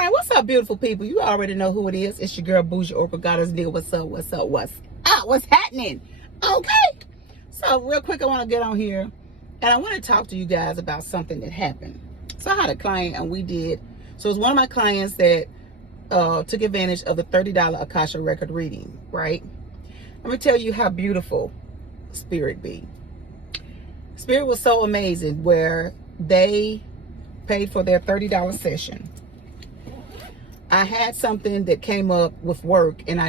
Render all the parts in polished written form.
right, what's up, beautiful people? You already know who it is. It's your girl, Boujee Oracle Goddess. Nigga, what's up, what's up, what's up? What's happening? Okay. So, real quick, I want to get on here, and I want to talk to you guys about something that happened. So, I had a client, and we did. So, it was one of my clients that took advantage of the $30 Akasha record reading, right? Let me tell you how beautiful Spirit be. Spirit was so amazing where they paid for their $30 session. I had something that came up with work and I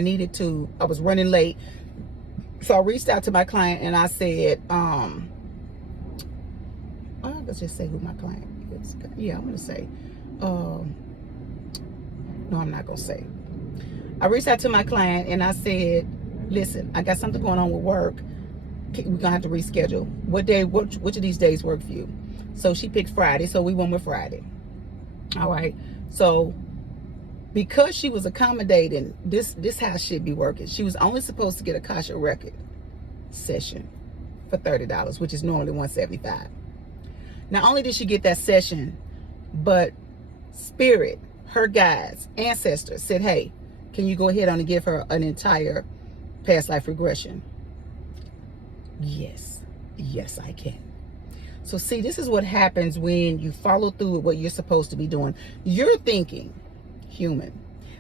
was running late. So I reached out to my client and I said, I'll just say who my client is. Yeah, I'm going to say, no, I'm not going to say. I reached out to my client and I said, listen, I got something going on with work. We're going to have to reschedule. Which of these days work for you? So she picked Friday, so we went with Friday. All right. So because she was accommodating, this how she'd be working. She was only supposed to get a Akasha record session for $30, which is normally $175. Not only did she get that session, but Spirit, her guides, ancestors said, hey, can you go ahead on and give her an entire past life regression? Yes, I can. So see, this is what happens when you follow through with what you're supposed to be doing. You're thinking, human,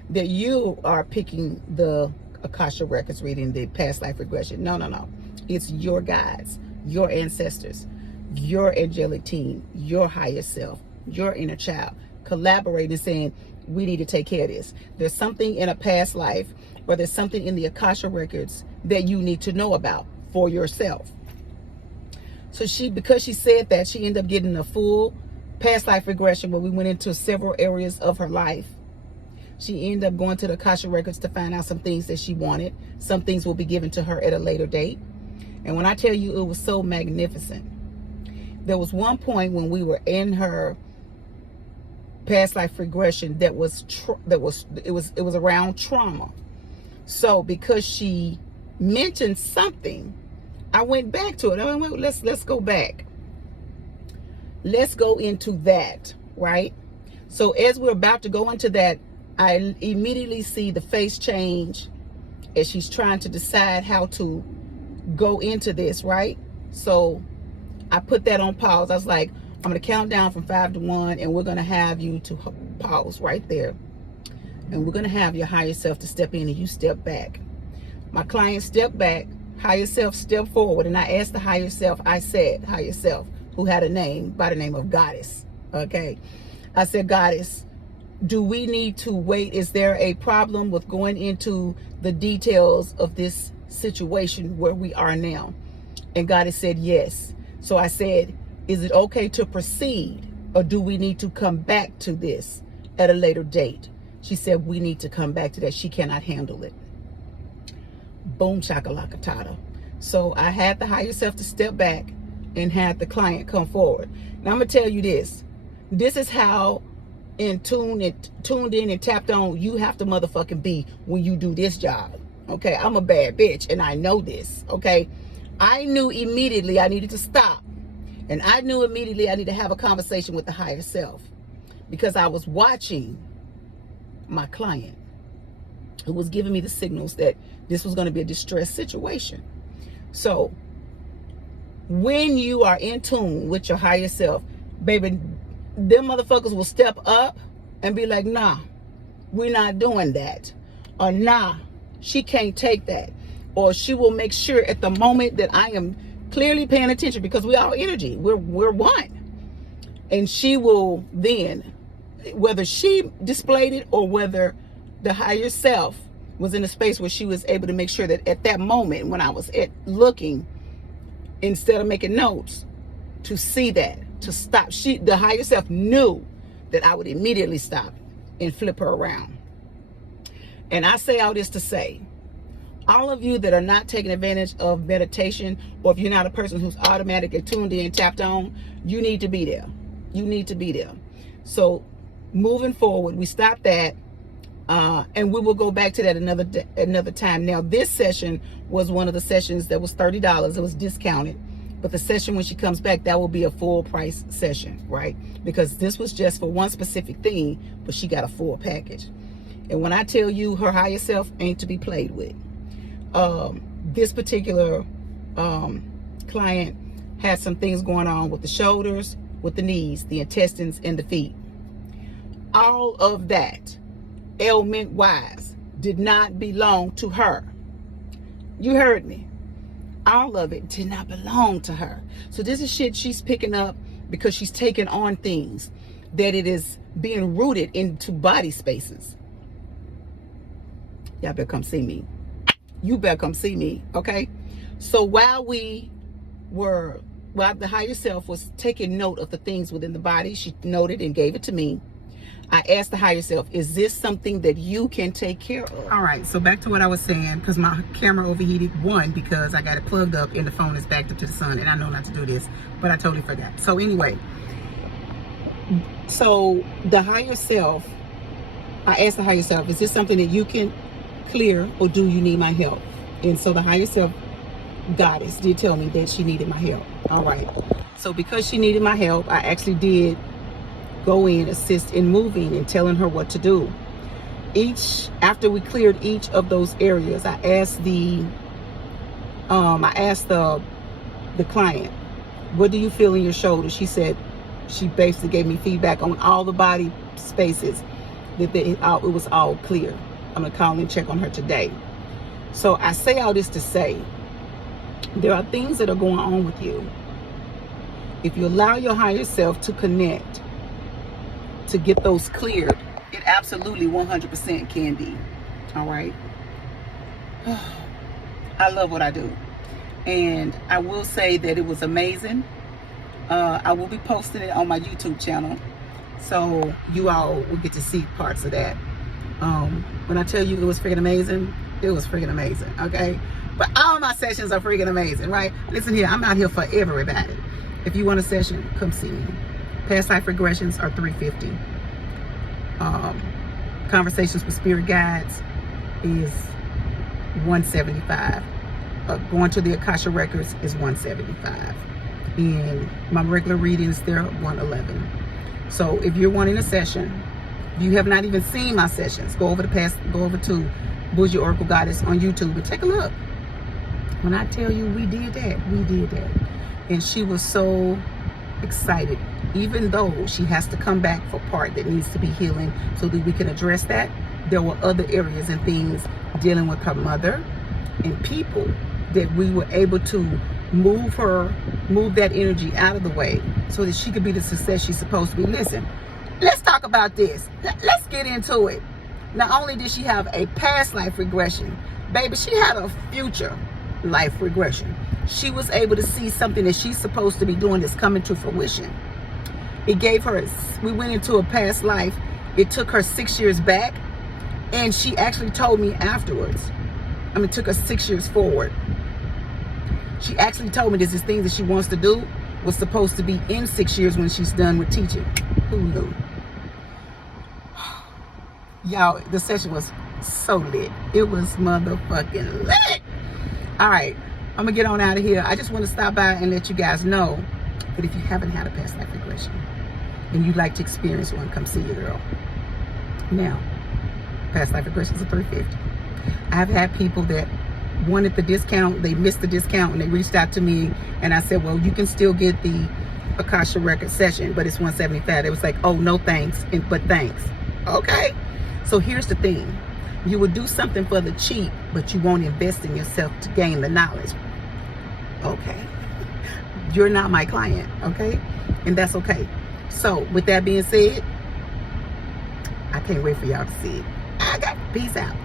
that you are picking the Akasha records reading, the past life regression. No. It's your guides, your ancestors, your angelic team, your higher self, your inner child, collaborating, saying, we need to take care of this. There's something in a past life, or there's something in the Akasha records that you need to know about for yourself. So because she said that, she ended up getting a full past life regression where we went into several areas of her life. She ended up going to the Akasha records to find out some things that she wanted. Some things will be given to her at a later date. And when I tell you, it was so magnificent. There was one point when we were in her past life regression that was around trauma. So because she mentioned something, I went back to it. I went, let's go back. Let's go into that, right? So as we're about to go into that, I immediately see the face change as she's trying to decide how to go into this, right? So I put that on pause. I was like, I'm going to count down from 5 to 1, and we're going to have you to pause right there. And we're going to have your higher self to step in and you step back. My client stepped back, higher self stepped forward, and I asked the higher self, I said, higher self, who had a name by the name of Goddess, okay? I said, Goddess, do we need to wait? Is there a problem with going into the details of this situation where we are now? And Goddess said, yes. So I said, is it okay to proceed, or do we need to come back to this at a later date? She said, we need to come back to that. She cannot handle it. Boom, shakalaka tada. So I had the higher self to step back and had the client come forward. Now I'm gonna tell you this. This is how tuned in and tapped on you have to motherfucking be when you do this job. Okay, I'm a bad bitch and I know this. Okay, I knew immediately I needed to stop, and I knew immediately I need to have a conversation with the higher self, because I was watching my client who was giving me the signals that this was going to be a distress situation. So when you are in tune with your higher self, baby, them motherfuckers will step up and be like, nah, we're not doing that. Or nah, she can't take that. Or she will make sure at the moment that I am clearly paying attention, because we all energy, we're one. And she will then, whether she displayed it or whether the higher self was in a space where she was able to make sure that at that moment when I was looking, instead of making notes, to see that, to stop. The higher self knew that I would immediately stop and flip her around. And I say all this to say, all of you that are not taking advantage of meditation, or if you're not a person who's automatically tuned in, tapped on, you need to be there. You need to be there. So moving forward, we stop that. And we will go back to that another time. Now, this session was one of the sessions that was $30. It was discounted. But the session when she comes back, that will be a full price session, right? Because this was just for one specific thing, but she got a full package. And when I tell you her higher self ain't to be played with, this particular client had some things going on with the shoulders, with the knees, the intestines, and the feet. All of that, ailment wise, did not belong to her. You heard me. All of it did not belong to her. So this is shit she's picking up because she's taking on things that it is being rooted into body spaces. Y'all better come see me. You better come see me, okay? So while the higher self was taking note of the things within the body, she noted and gave it to me. I asked the higher self, is this something that you can take care of? All right, so back to what I was saying, because my camera overheated, one, because I got it plugged up and the phone is backed up to the sun, and I know not to do this, but I totally forgot. So anyway, so the higher self, I asked the higher self, is this something that you can clear, or do you need my help? And so the higher self goddess did tell me that she needed my help. All right, so because she needed my help, I actually did go in, assist in moving and telling her what to do. After we cleared each of those areas, I asked the client, what do you feel in your shoulder? She said, she basically gave me feedback on all the body spaces, that it was all clear. I'm gonna call and check on her today. So I say all this to say, there are things that are going on with you. If you allow your higher self to connect, to get those cleared, it absolutely 100% can be. All right. I love what I do, and I will say that it was amazing. I will be posting it on my YouTube channel, so you all will get to see parts of that. When I tell you it was freaking amazing, it was freaking amazing. Okay, but all my sessions are freaking amazing, right? Listen here, I'm out here for everybody. If you want a session, come see me. Past life regressions are $350. Conversations with spirit guides is $175. Going to the Akasha records is $175. And my regular readings, they're $111. So if you're wanting a session, you have not even seen my sessions, go over to Boujee Oracle Goddess on YouTube and take a look. When I tell you we did that, and she was so excited, even though she has to come back for part that needs to be healing so that we can address that. There were other areas and things dealing with her mother and people that we were able to move that energy out of the way so that she could be the success she's supposed to be. Listen, let's talk about this. Let's get into it. Not only did she have a past life regression, baby, she had a future life regression. She was able to see something that she's supposed to be doing that's coming to fruition. It gave her, we went into a past life. It took her 6 years back, and she actually told me afterwards, it took her 6 years forward. She actually told me there's this thing that she wants to do was supposed to be in 6 years when she's done with teaching. Who knew? Y'all, the session was so lit. It was motherfucking lit. All right, I'm gonna get on out of here. I just want to stop by and let you guys know that if you haven't had a past life regression and you'd like to experience one, come see your girl. Now, past life regressions are $350. I've had people that wanted the discount, they missed the discount, and they reached out to me, and I said, well, you can still get the Akasha record session, but it's $175. It was like, oh, no thanks, but thanks. Okay, so here's the thing. You will do something for the cheap, but you won't invest in yourself to gain the knowledge. Okay, you're not my client, okay? And that's okay. So with that being said, I can't wait for y'all to see it. Peace out.